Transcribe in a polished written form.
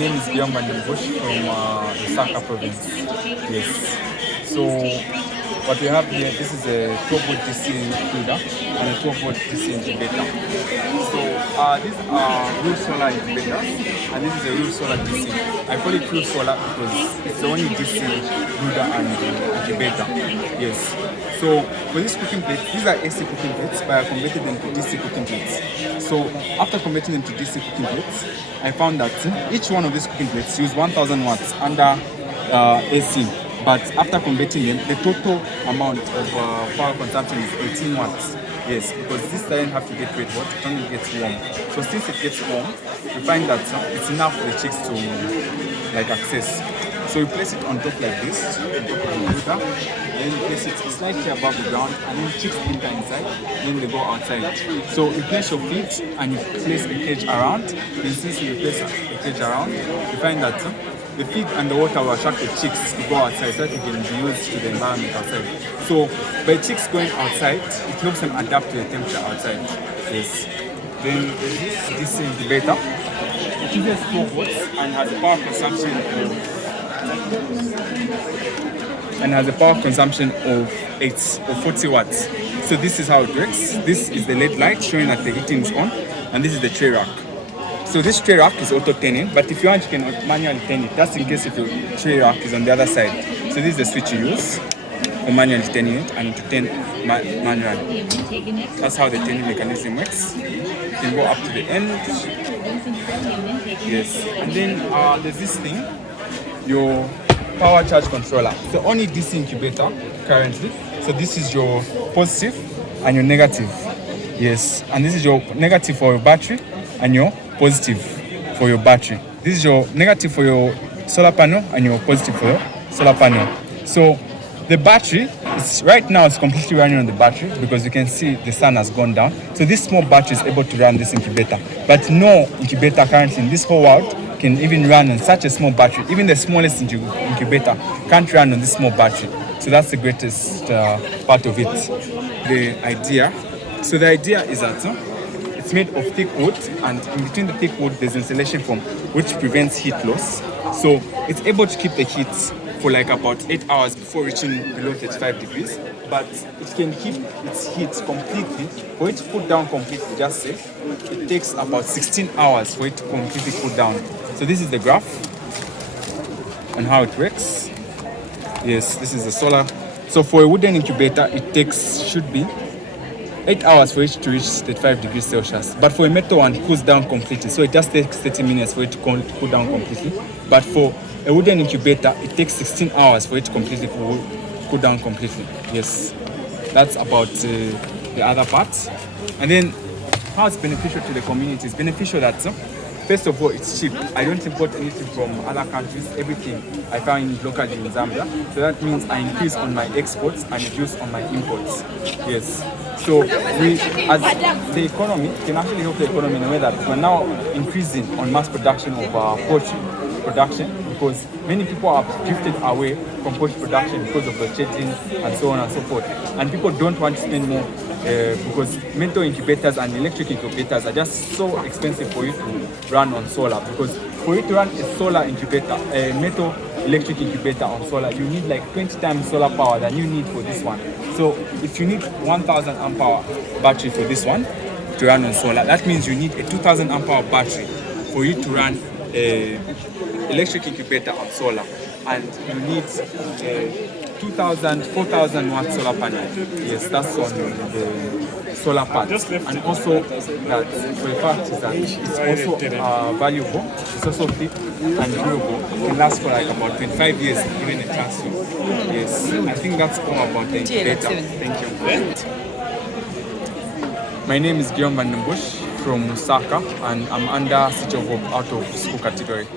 name is Guillaume Vanden Busslhe from the Saka province. Yes. So what we have here, this is a 12-volt DC builder and a 12-volt DC incubator. So these are real solar incubators and this is a real solar DC. I call it real solar because it's the only DC builder and incubator. Yes. So for these cooking plates, these are AC cooking plates, but I converted them to DC cooking plates. So after converting them to DC cooking plates, I found that each one of these cooking plates use 1000 watts under AC. But after converting them, the total amount of power consumption is 18 watts. Yes, because this doesn't have to get red hot, it only gets warm. So since it gets warm, we find that it's enough for the chicks to access. So you place it on top like this, on top of the computer, then you place it slightly above the ground, and then chicks enter inside, then they go outside. So you place your feet and you place a cage around, then since you place a cage around, you find that the feed and the water will attract the chicks to go outside so that it can be used to the environment outside. So by chicks going outside, it helps them adapt to the temperature outside. Yes. Then this incubator, it uses 4 volts and has a power consumption of 40 watts. So this is how it works. This is the LED light showing that the heating is on, and this is the tray rack. So this tray rack is auto turning, but if you want, you can manually turn it. That's in case if your tray rack is on the other side. So this is the switch you use for manually turning it and to turn manually. That's how the turning mechanism works. You can go up to the end. Yes. And then there's this thing, your power charge controller. It's the only DC incubator currently. So this is your positive and your negative. Yes. And this is your negative for your battery and your positive for your battery. This is your negative for your solar panel and your positive for your solar panel. So the battery is right now it's completely running on the battery because you can see the sun has gone down. So this small battery is able to run this incubator. But no incubator currently in this whole world can even run on such a small battery. Even the smallest incubator can't run on this small battery. So that's the greatest part of it. The idea. So the idea is that it's made of thick wood, and in between the thick wood there's insulation foam which prevents heat loss. So it's able to keep the heat for like about 8 hours before reaching below 35 degrees. But it can keep its heat completely. For it to cool down completely, just say, it takes about 16 hours for it to completely cool down. So this is the graph and how it works. Yes, this is the solar. So for a wooden incubator, it should be 8 hours for it to reach 35 degrees Celsius. But for a metal one, it cools down completely. So it just takes 30 minutes for it to cool down completely. But for a wooden incubator, it takes 16 hours for it to completely cool down completely. Yes, that's about the other part. And then how it's beneficial to the community. It's beneficial that, first of all, it's cheap. I don't import anything from other countries. Everything I find locally in Zambia. So that means I increase on my exports and reduce on my imports. Yes. So we, as the economy, can actually help the economy in a way that we're now increasing on mass production of poultry production, because many people have drifted away from poultry production because of the changing and so on and so forth. And people don't want to spend more because metal incubators and electric incubators are just so expensive for you to run on solar. Because for you to run a solar incubator, a metal electric incubator on solar, you need like 20 times solar power than you need for this one. So if you need 1000 amp hour battery for this one to run on solar, that means you need a 2000 amp hour battery for you to run a electric incubator on solar, and you need 4000 watt solar panel. Yes, that's on the solar part. And also that for a fact is that it's also valuable, it's also thick and durable. It can last for like about 25 years given a chance to. Yes, I think that's all about the incubator. Thank you. My name is Guillaume Vanden Busslhe from Saka, and I'm under City of Hope out of school category.